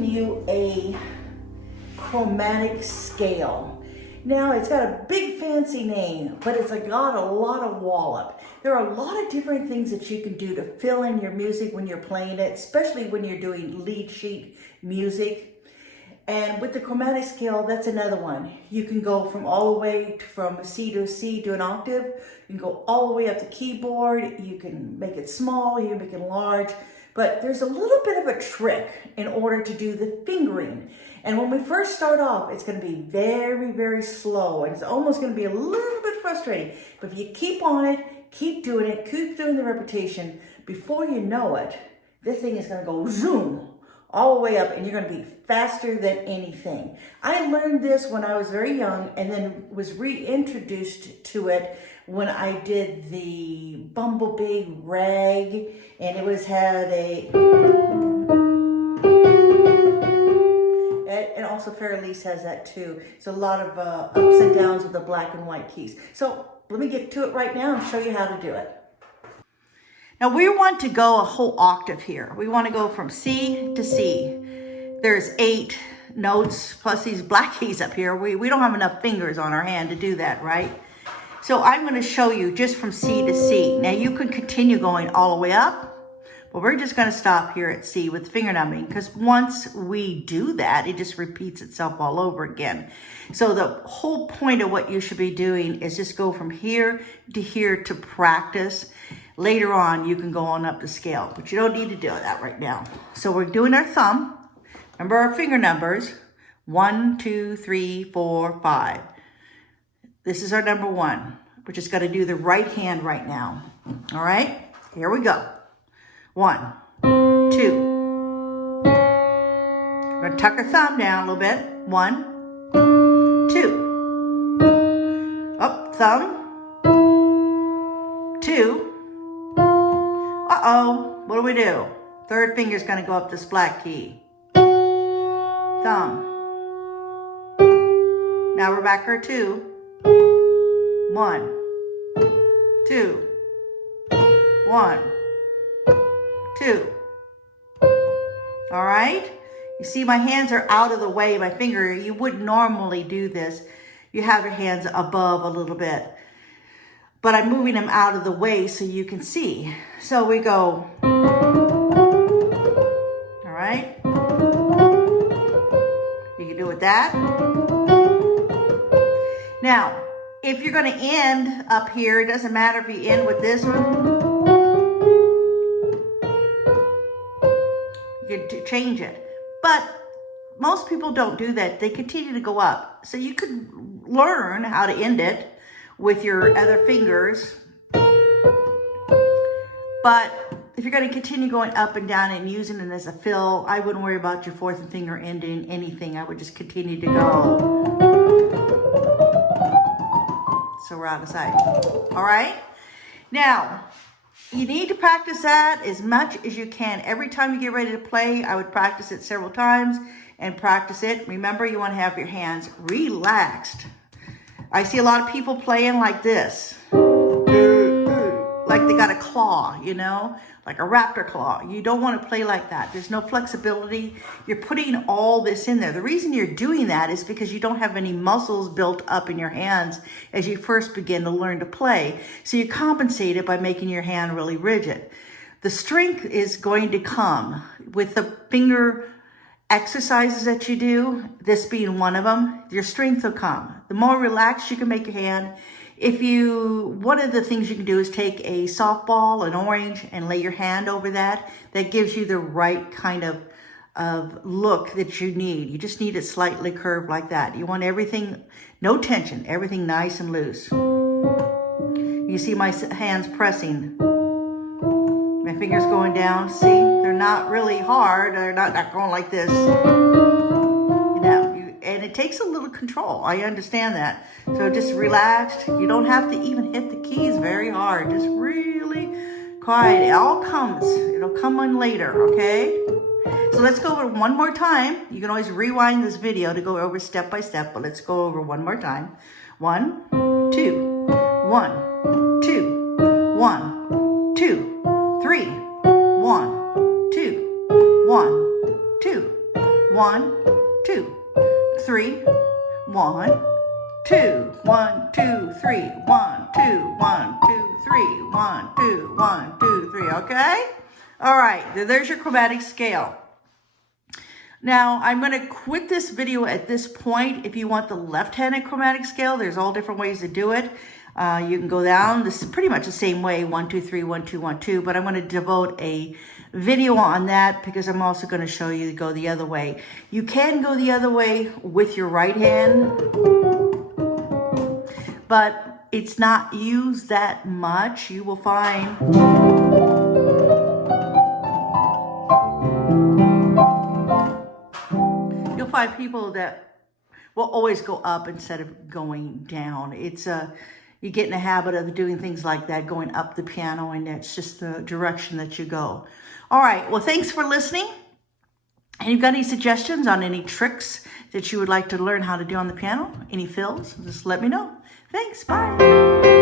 teaching you a chromatic scale. Now, it's got a big fancy name, but it's got a lot of wallop. There are a lot of different things that you can do to fill in your music when you're playing it, especially when you're doing lead sheet music. And with the chromatic scale, that's another one. You can go from all the way from C to C to an octave. You can go all the way up the keyboard. You can make it small, you can make it large. But there's a little bit of a trick in order to do the fingering. And when we first start off, it's going to be very, very slow. And it's almost going to be a little bit frustrating. But if you keep on it, keep doing it, keep doing the repetition, before you know it, this thing is going to go zoom all the way up, and you're going to be faster than anything. I learned this when I was very young, and then was reintroduced to it when I did the Bumblebee Rag, and it had a, and also Fairlease has that too. It's a lot of ups and downs with the black and white keys. So let me get to it right now and show you how to do it. Now we want to go a whole octave here. We want to go from C to C. There's 8 notes plus these black keys up here. We don't have enough fingers on our hand to do that, right? So I'm going to show you just from C to C. Now you can continue going all the way up, but we're just going to stop here at C with finger numbing, because once we do that, it just repeats itself all over again. So the whole point of what you should be doing is just go from here to practice. Later on, you can go on up the scale, but you don't need to do that right now. So we're doing our thumb. Remember our finger numbers, 1, 2, 3, 4, 5. This is our number 1. We're just going to do the right hand right now. All right, here we go. 1, 2. We're going to tuck our thumb down a little bit. 1, 2. Up, thumb. 2. Uh-oh, what do we do? Third finger's going to go up this black key. Thumb. Now we're back our 2. 1, 2, 1, 2. All right? You see my hands are out of the way. My finger, you wouldn't normally do this. You have your hands above a little bit. But I'm moving them out of the way so you can see. So we go. All right? You can do with that. Now, if you're going to end up here, it doesn't matter if you end with this one. You can change it. But most people don't do that. They continue to go up. So you could learn how to end it with your other fingers. But if you're going to continue going up and down and using it as a fill, I wouldn't worry about your 4th finger ending anything. I would just continue to go. So we're out of sight. All right. Now, you need to practice that as much as you can. Every time you get ready to play, I would practice it several times and practice it. Remember, you want to have your hands relaxed. I see a lot of people playing like this. Like they got a claw, you know, like a raptor claw. You don't want to play like that. There's no flexibility. You're putting all this in there. The reason you're doing that is because you don't have any muscles built up in your hands as you first begin to learn to play. So you compensate it by making your hand really rigid. The strength is going to come with the finger exercises that you do, this being one of them. Your strength will come. The more relaxed you can make your hand. One of the things you can do is take a softball, an orange, and lay your hand over that. That gives you the right kind of look that you need. You just need it slightly curved like that. You want everything, no tension, everything nice and loose. You see my hands pressing. My fingers going down. See, they're not really hard. They're not going like this. And it takes a little control. I understand that. So just relaxed. You don't have to even hit the keys very hard. Just really quiet. It all comes. It'll come on later, okay? So let's go over one more time. You can always rewind this video to go over step by step, but let's go over one more time. 1, 2, 1, 2, 1, 2, 3, 1, 2, 1, 2, 1, 1, 2, 3, 1, 2, 1, 2, 3, 1, 2, 1, 2, 3, 1, 2, 1, 2, 3, okay? All right, there's your chromatic scale. Now, I'm going to quit this video at this point. If you want the left-handed chromatic scale, there's all different ways to do it. You can go down. This is pretty much the same way, 1, 2, 3, 1, 2, 1, 2, but I'm going to devote a video on that because I'm also going to show you to go the other way. You can go the other way with your right hand, but it's not used that much. You will find people that will always go up instead of going down. It's you get in the habit of doing things like that, going up the piano, and it's just the direction that you go. All right, well, thanks for listening. And if you've got any suggestions on any tricks that you would like to learn how to do on the piano, any fills, just let me know. Thanks, bye.